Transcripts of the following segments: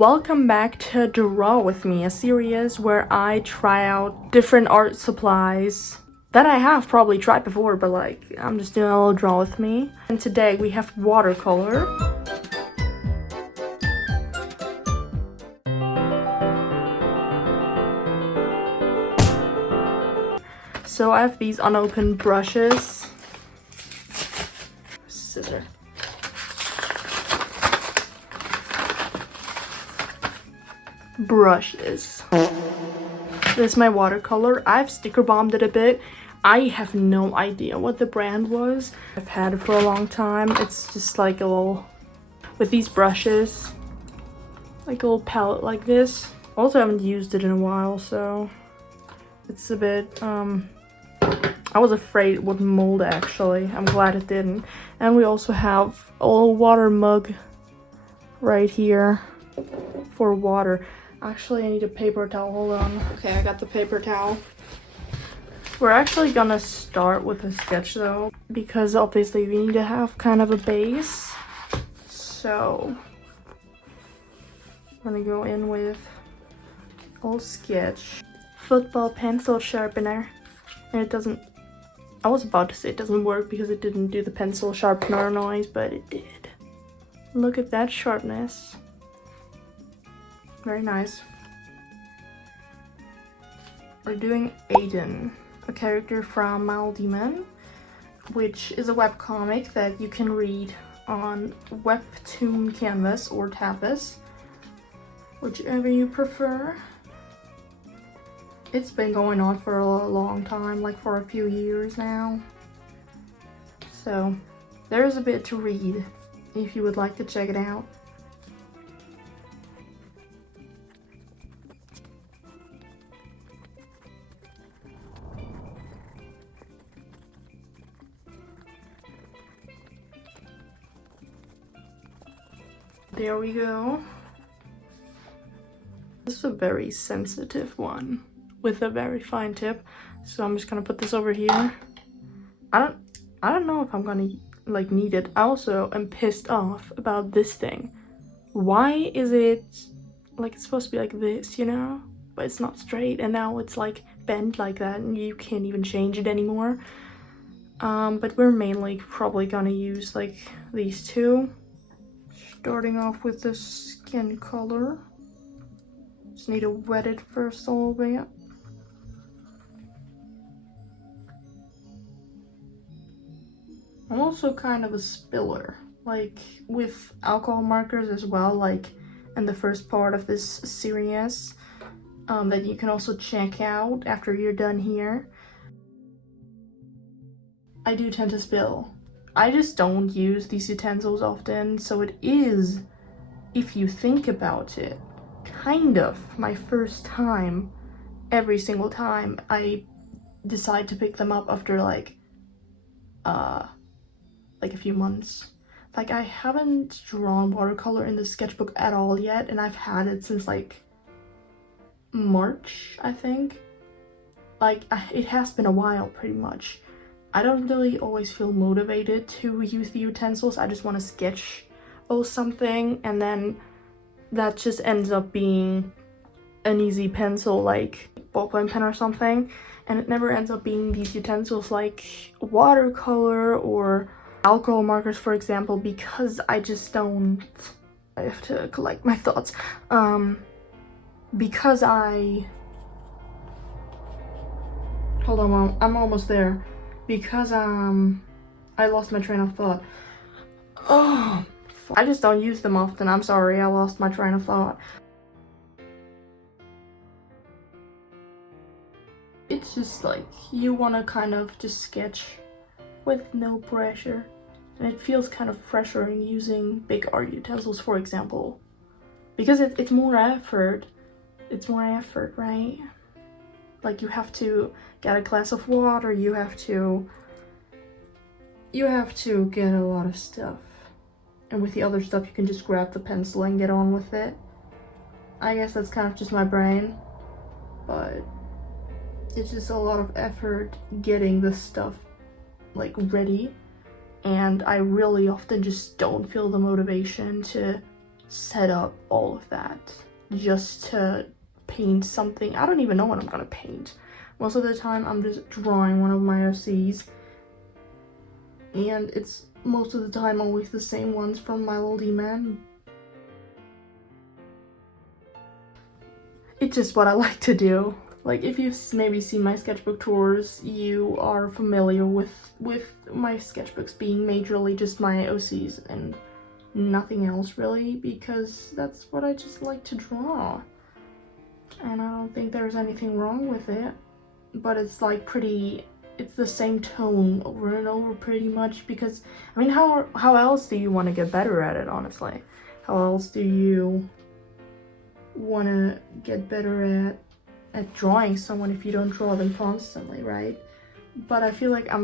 Welcome back to Draw With Me, a series where I try out different art supplies that I have probably tried before, but like, I'm just doing a little Draw With Me. And today we have watercolor. So I have these unopened brushes. Scissor. Brushes. This is my watercolor. I've sticker bombed it a bit. I have no idea what the brand was. I've had it for a long time. It's just like a little, with these brushes, like a little palette like this. Also haven't used it in a while, so it's a bit, I was afraid it would mold actually. I'm glad it didn't. And we also have a little water mug right here for water. Actually, I need a paper towel. Hold on. Okay, I got the paper towel. We're actually gonna start with a sketch though, because obviously we need to have kind of a base. So I'm gonna go in with a little sketch. Football pencil sharpener. And it doesn't, I was about to say it doesn't work because it didn't do the pencil sharpener noise, but it did. Look at that sharpness. Very nice. We're doing Aiden, a character from Mile Demon, which is a webcomic that you can read on Webtoon Canvas or Tapas, whichever you prefer. It's been going on for a long time, like for a few years now. So there's a bit to read if you would like to check it out. There we go. This is a very sensitive one with a very fine tip, so I'm just gonna put this over here. I don't know if I'm gonna like need it. I also am pissed off about this thing. Why is it like it's supposed to be like this, you know, but it's not straight, and now it's like bent like that and you can't even change it anymore. But we're mainly probably gonna use like these two. Starting off with the skin color. Just need to wet it first a little bit. I'm also kind of a spiller, like with alcohol markers as well, like in the first part of this series, that you can also check out after you're done here. I do tend to spill. I just don't use these utensils often, so it is, if you think about it, kind of my first time. Every single time I decide to pick them up after like a few months. Like, I haven't drawn watercolor in the sketchbook at all yet, and I've had it since like March, I think. Like, it has been a while pretty much. I don't really always feel motivated to use the utensils. I just want to sketch or something, and then that just ends up being an easy pencil like ballpoint pen or something, and it never ends up being these utensils like watercolor or alcohol markers, for example, because I just don't. I have to collect my thoughts. Because I hold on, I'm almost there. Because I lost my train of thought. Oh, I just don't use them often. I'm sorry, I lost my train of thought. It's just like you want to kind of just sketch with no pressure, and it feels kind of pressuring using big art utensils, for example, because it's more effort. It's more effort, right? Like, you have to get a glass of water, you have to get a lot of stuff. And with the other stuff, you can just grab the pencil and get on with it. I guess that's kind of just my brain, but it's just a lot of effort getting this stuff like ready. And I really often just don't feel the motivation to set up all of that just to paint something. I don't even know what I'm gonna paint. Most of the time I'm just drawing one of my OCs, and it's most of the time always the same ones from my little D-Man. It's just what I like to do. Like, if you've maybe seen my sketchbook tours, you are familiar with my sketchbooks being majorly just my OCs and nothing else really, because that's what I just like to draw. And I don't think there's anything wrong with it, but it's like it's the same tone over and over pretty much, because I mean, how else do you want to get better at it, honestly? How else do you want to get better at drawing someone if you don't draw them constantly, right? But I feel like I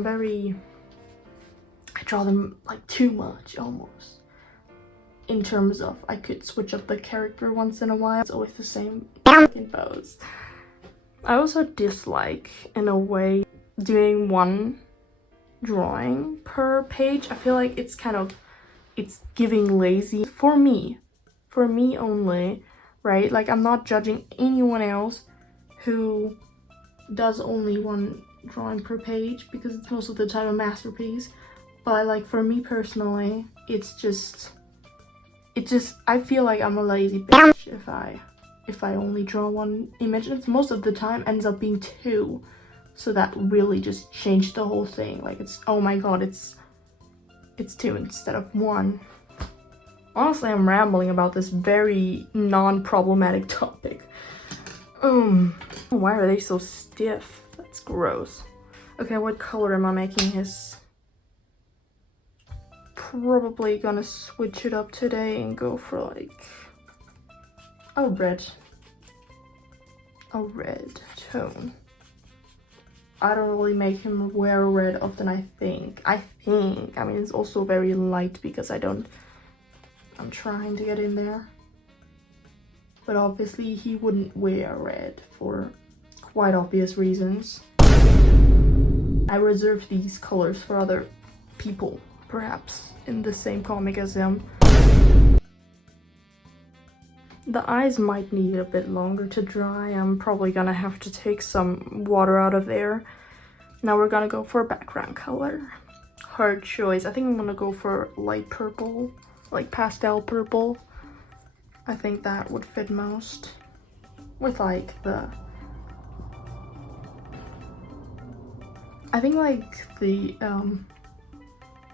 draw them like too much almost, in terms of I could switch up the character once in a while. It's always the same fucking pose. I also dislike, in a way, doing one drawing per page. I feel like it's giving lazy for me only, right? Like, I'm not judging anyone else who does only one drawing per page, because it's most of the time a masterpiece. But like, for me personally, I feel like I'm a lazy bitch if I only draw one image. It's most of the time ends up being two, so that really just changed the whole thing. Like, it's, oh my god, it's two instead of one. Honestly, I'm rambling about this very non-problematic topic. Why are they so stiff? That's gross. Okay, what color am I making his? Probably gonna switch it up today and go for like a red tone. I don't really make him wear red often, I think. I mean, it's also very light because I'm trying to get in there. But obviously he wouldn't wear red for quite obvious reasons. I reserve these colors for other people, perhaps in the same comic as him. The eyes might need a bit longer to dry. I'm probably gonna have to take some water out of there. Now we're gonna go for a background color. Hard choice. I think I'm gonna go for light purple, like pastel purple. I think that would fit most with like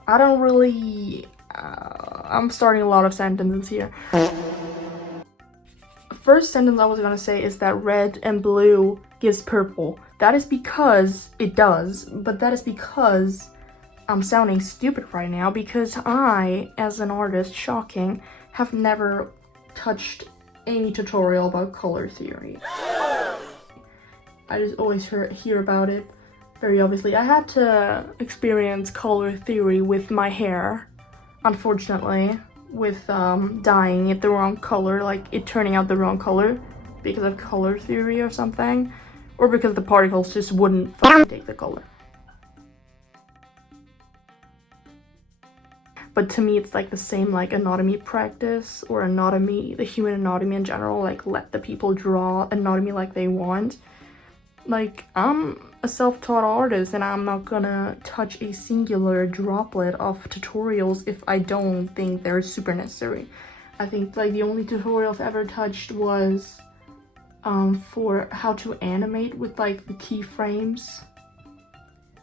I don't really, I'm starting a lot of sentences here. First sentence I was gonna say is that red and blue gives purple. That is because it does, but that is because I'm sounding stupid right now, because I, as an artist, shocking, have never touched any tutorial about color theory. I just always hear about it, very obviously. I had to experience color theory with my hair, unfortunately, with dyeing it the wrong color, like it turning out the wrong color because of color theory or something, or because the particles just wouldn't fucking take the color. But to me, it's like the same like anatomy practice, or anatomy, the human anatomy in general, like let the people draw anatomy like they want. Like, I'm a self-taught artist and I'm not gonna touch a singular droplet of tutorials if I don't think they're super necessary. I think like the only tutorial I've ever touched was for how to animate with like the keyframes.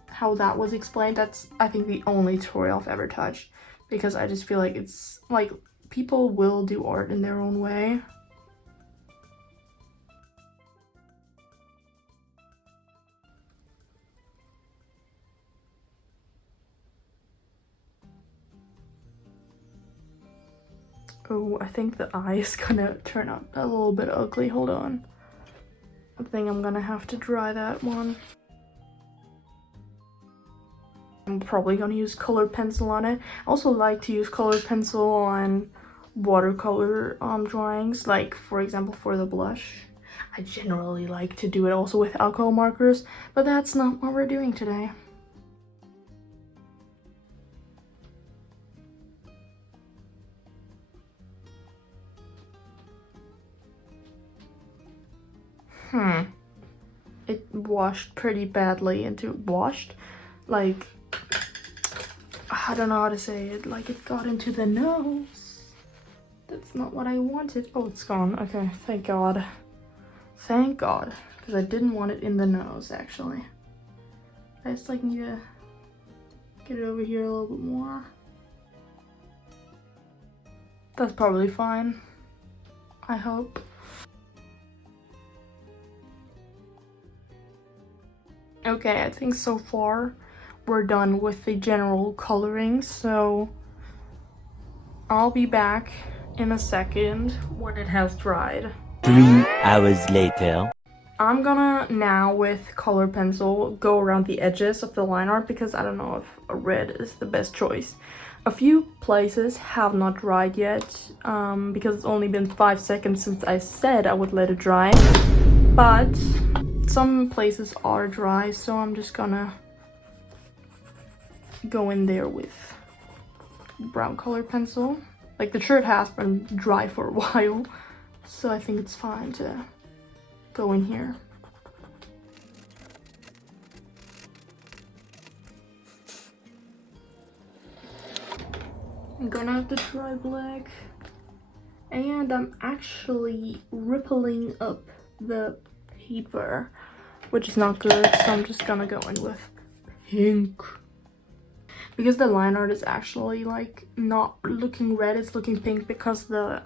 How that was explained. That's, I think, the only tutorial I've ever touched. Because I just feel like it's, like, people will do art in their own way. Oh, I think the eye is gonna turn out a little bit ugly. Hold on. I think I'm gonna have to dry that one. I'm probably gonna use colored pencil on it. I also like to use colored pencil on watercolor drawings, like for example for the blush. I generally like to do it also with alcohol markers, but that's not what we're doing today. It washed pretty badly into like, I don't know how to say it, like it got into the nose. That's not what I wanted. Oh, it's gone. Okay, thank God. Thank God, because I didn't want it in the nose, actually. I just like need to get it over here a little bit more. That's probably fine, I hope. Okay, I think so far we're done with the general coloring, so I'll be back in a second when it has dried. 3 hours later. I'm gonna now with color pencil go around the edges of the line art because I don't know if a red is the best choice. A few places have not dried yet because it's only been 5 seconds since I said I would let it dry, but some places are dry, so I'm just gonna go in there with brown color pencil. Like, the shirt has been dry for a while, so I think it's fine to go in here. I'm gonna have to try black, and I'm actually rippling up the paper, which is not good, so I'm just gonna go in with pink. Because the line art is actually like not looking red, it's looking pink because the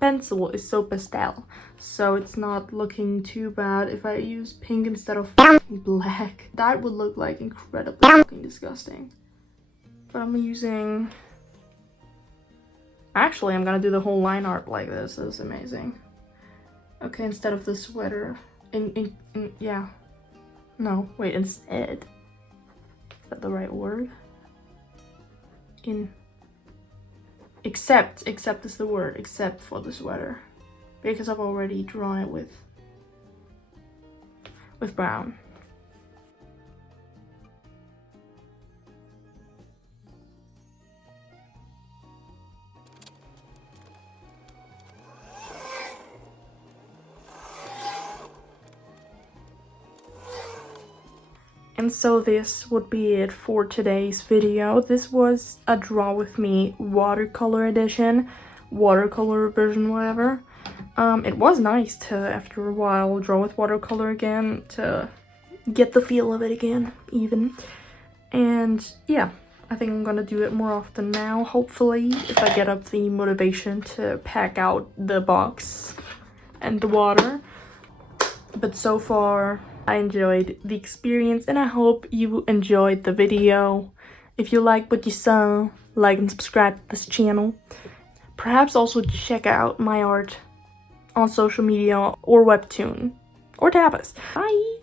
pencil is so pastel, so it's not looking too bad. If I use pink instead of black, that would look like incredibly fucking disgusting. But I'm using, actually I'm gonna do the whole line art like this. This is amazing. Okay, instead of the sweater, yeah, no, wait, instead, is that the right word? Except is the word, except for the sweater, because I've already drawn it with brown. And so this would be it for today's video. This was a Draw With Me watercolor edition, watercolor version, whatever. It was nice to, after a while, draw with watercolor again, to get the feel of it again, even. And yeah, I think I'm gonna do it more often now, hopefully, if I get up the motivation to pack out the box and the water. But so far, I enjoyed the experience, and I hope you enjoyed the video. If you like what you saw, like and subscribe to this channel. Perhaps also check out my art on social media or Webtoon or Tapas. Bye!